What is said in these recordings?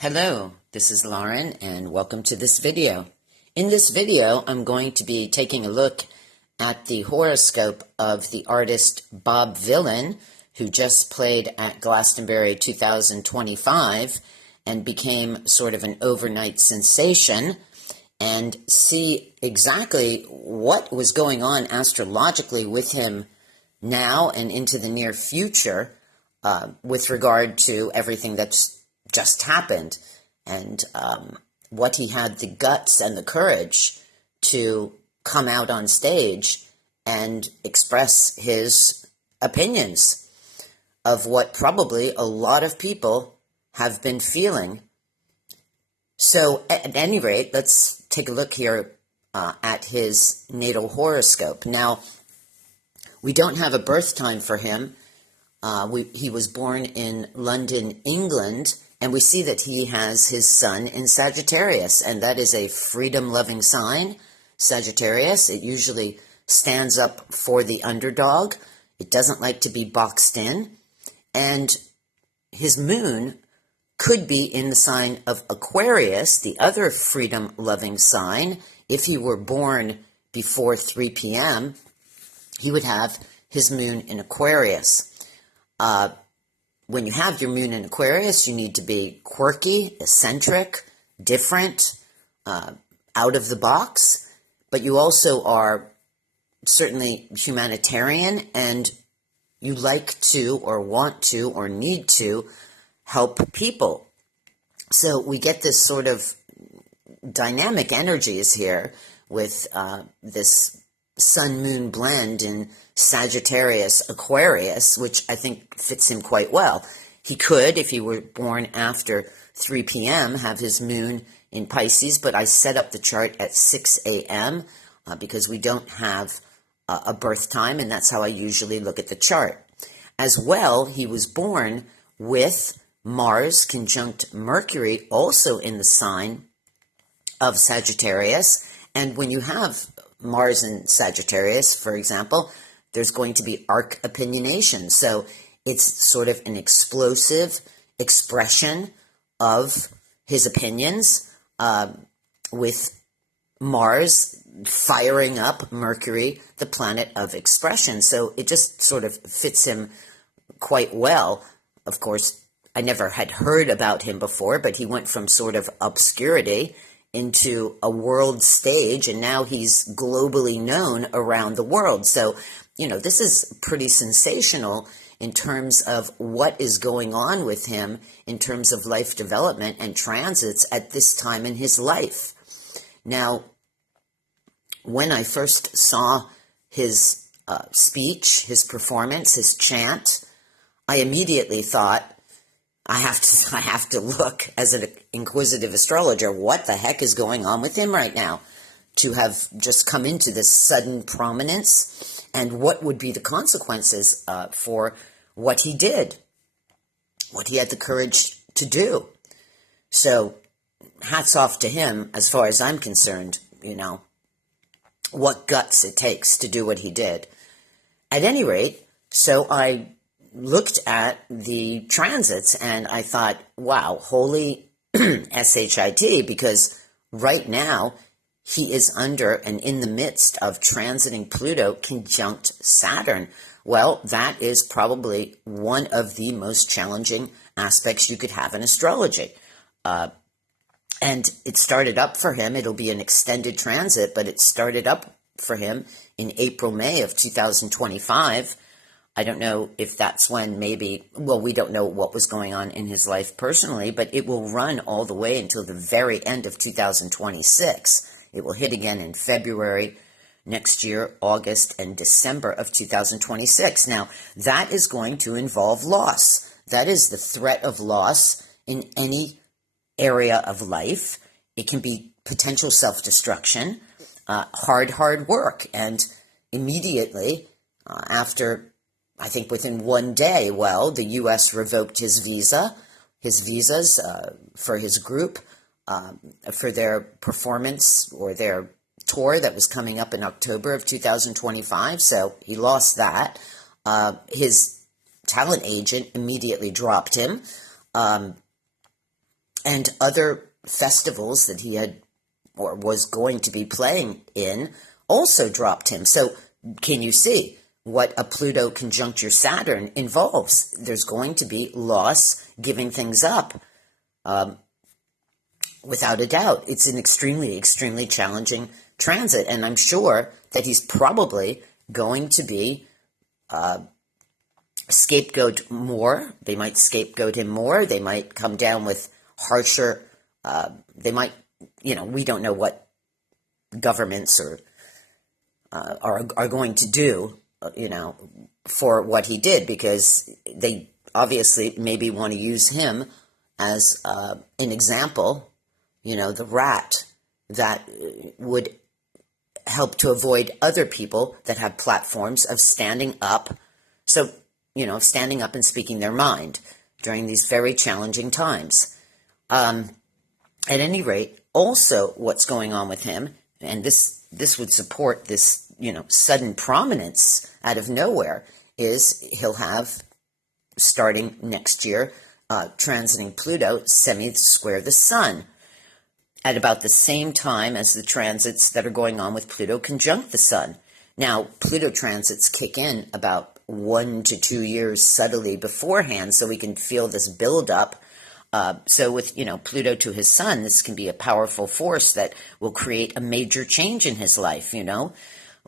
Hello, this is Lauren and welcome to this video. In this video, I'm going to be taking a look at the horoscope of the artist Bob Vylan, who just played at Glastonbury 2025 and became sort of an overnight sensation, and see exactly what was going on astrologically with him now and into the near future with regard to everything that's just happened, and what he had the guts and the courage to come out on stage and express his opinions of what probably a lot of people have been feeling. So at any rate, let's take a look here at his natal horoscope. Now, we don't have a birth time for him. He was born in London, England, and we see that he has his sun in Sagittarius, and that is a freedom-loving sign, Sagittarius. It usually stands up for the underdog. It doesn't like to be boxed in. And his moon could be in the sign of Aquarius, the other freedom-loving sign. If he were born before 3 p.m., he would have his moon in Aquarius. When you have your moon in Aquarius, you need to be quirky, eccentric, different, out of the box, but you also are certainly humanitarian, and you like to or want to or need to help people. So we get this sort of dynamic energies here with this sun-moon blend in Sagittarius Aquarius, which I think fits him quite well. He could, if he were born after 3 p.m., have his moon in Pisces, but I set up the chart at 6 a.m. Because we don't have a birth time, and that's how I usually look at the chart. As well, he was born with Mars conjunct Mercury, also in the sign of Sagittarius, and when you have Mars in Sagittarius, for example, there's going to be arc opinionation. So it's sort of an explosive expression of his opinions with Mars firing up Mercury, the planet of expression. So it just sort of fits him quite well. Of course, I never had heard about him before, but he went from sort of obscurity into a world stage, and now he's globally known around the world. So, this is pretty sensational in terms of what is going on with him in terms of life development and transits at this time in his life. Now, when I first saw his speech, his performance, his chant, I immediately thought, I have to look as an inquisitive astrologer, what the heck is going on with him right now to have just come into this sudden prominence, and what would be the consequences for what he did, what he had the courage to do. So hats off to him as far as I'm concerned, what guts it takes to do what he did. At any rate, so I looked at the transits and I thought, wow, holy shit, because right now he is under and in the midst of transiting Pluto conjunct Saturn. Well, that is probably one of the most challenging aspects you could have in astrology. And it started up for him. It'll be an extended transit, but it started up for him in April, May of 2025. I don't know if that's when we don't know what was going on in his life personally, but it will run all the way until the very end of 2026. It will hit again in February next year, August, and December of 2026. Now, that is going to involve loss. That is the threat of loss in any area of life. It can be potential self-destruction, hard work, and immediately after, I think within one day, the U.S. revoked his visas for his group, for their performance or their tour that was coming up in October of 2025. So he lost that. His talent agent immediately dropped him. and other festivals that he had or was going to be playing in also dropped him. So can you see what a Pluto conjuncture Saturn involves? There's going to be loss, giving things up. Without a doubt, it's an extremely, extremely challenging transit, and I'm sure that he's probably going to be scapegoat more. They might scapegoat him more. They might come down with harsher, they might, we don't know what governments are going to do, for what he did, because they obviously maybe want to use him as an example, the rat that would help to avoid other people that have platforms of standing up. So, of standing up and speaking their mind during these very challenging times. At any rate, also what's going on with him, and this would support this, sudden prominence out of nowhere, is he'll have, starting next year, transiting Pluto semi-square the sun at about the same time as the transits that are going on with Pluto conjunct the sun. Now, Pluto transits kick in about 1 to 2 years subtly beforehand, so we can feel this build-up. So with, Pluto to his sun, this can be a powerful force that will create a major change in his life,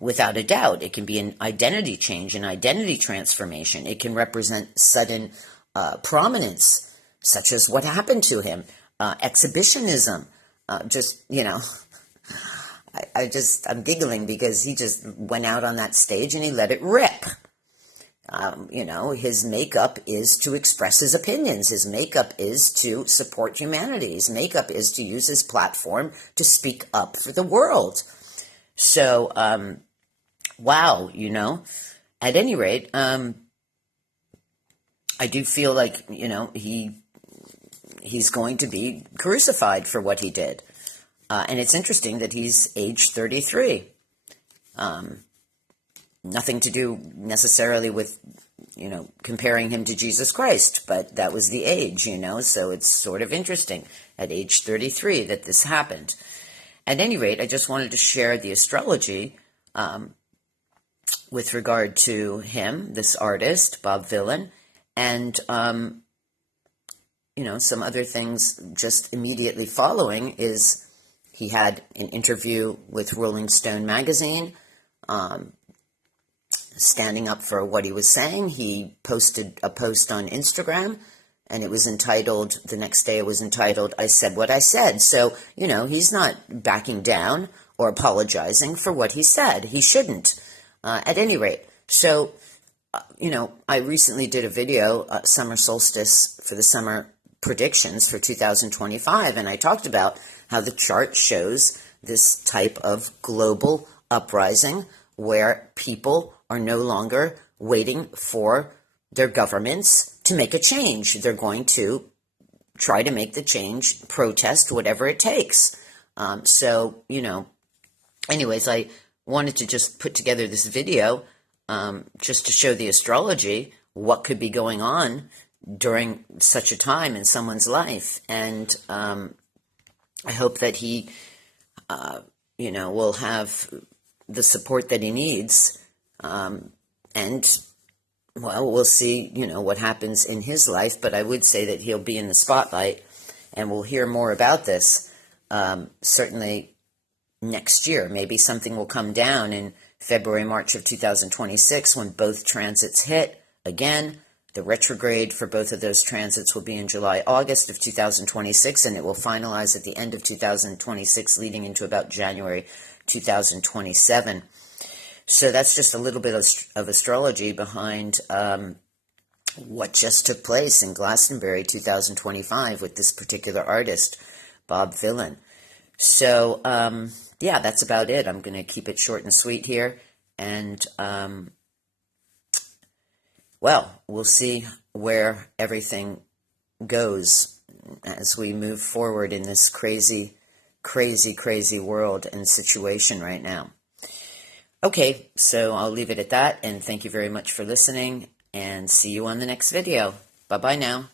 without a doubt. It can be an identity change, an identity transformation. It can represent sudden prominence, such as what happened to him, exhibitionism, I'm giggling because he just went out on that stage and he let it rip. His makeup is to express his opinions. His makeup is to support humanity. His makeup is to use his platform to speak up for the world. So, wow, at any rate, I do feel like, he's going to be crucified for what he did. And it's interesting that he's age 33. Nothing to do necessarily with, comparing him to Jesus Christ, but that was the age, so it's sort of interesting at age 33 that this happened. At any rate, I just wanted to share the astrology with regard to him, this artist, Bob Vylan, and, some other things just immediately following is he had an interview with Rolling Stone magazine, standing up for what he was saying. He posted a post on Instagram, and it was entitled, the next day it was entitled, "I Said What I Said." So, he's not backing down or apologizing for what he said. He shouldn't, at any rate. So, I recently did a video, summer solstice, for the summer predictions for 2025, and I talked about how the chart shows this type of global uprising where people are no longer waiting for their governments to make a change. They're going to try to make the change, protest, whatever it takes. Anyways, I wanted to just put together this video just to show the astrology, what could be going on during such a time in someone's life. And I hope that he, will have the support that he needs. We'll see, what happens in his life. But I would say that he'll be in the spotlight, and we'll hear more about this certainly next year. Maybe something will come down in February, March of 2026 when both transits hit again. The retrograde for both of those transits will be in July, August of 2026, and it will finalize at the end of 2026, leading into about January 2027. So that's just a little bit of astrology behind what just took place in Glastonbury 2025 with this particular artist, Bob Vylan. So, that's about it. I'm going to keep it short and sweet here. And, we'll see where everything goes as we move forward in this crazy, crazy, crazy world and situation right now. Okay, so I'll leave it at that, and thank you very much for listening, and see you on the next video. Bye-bye now.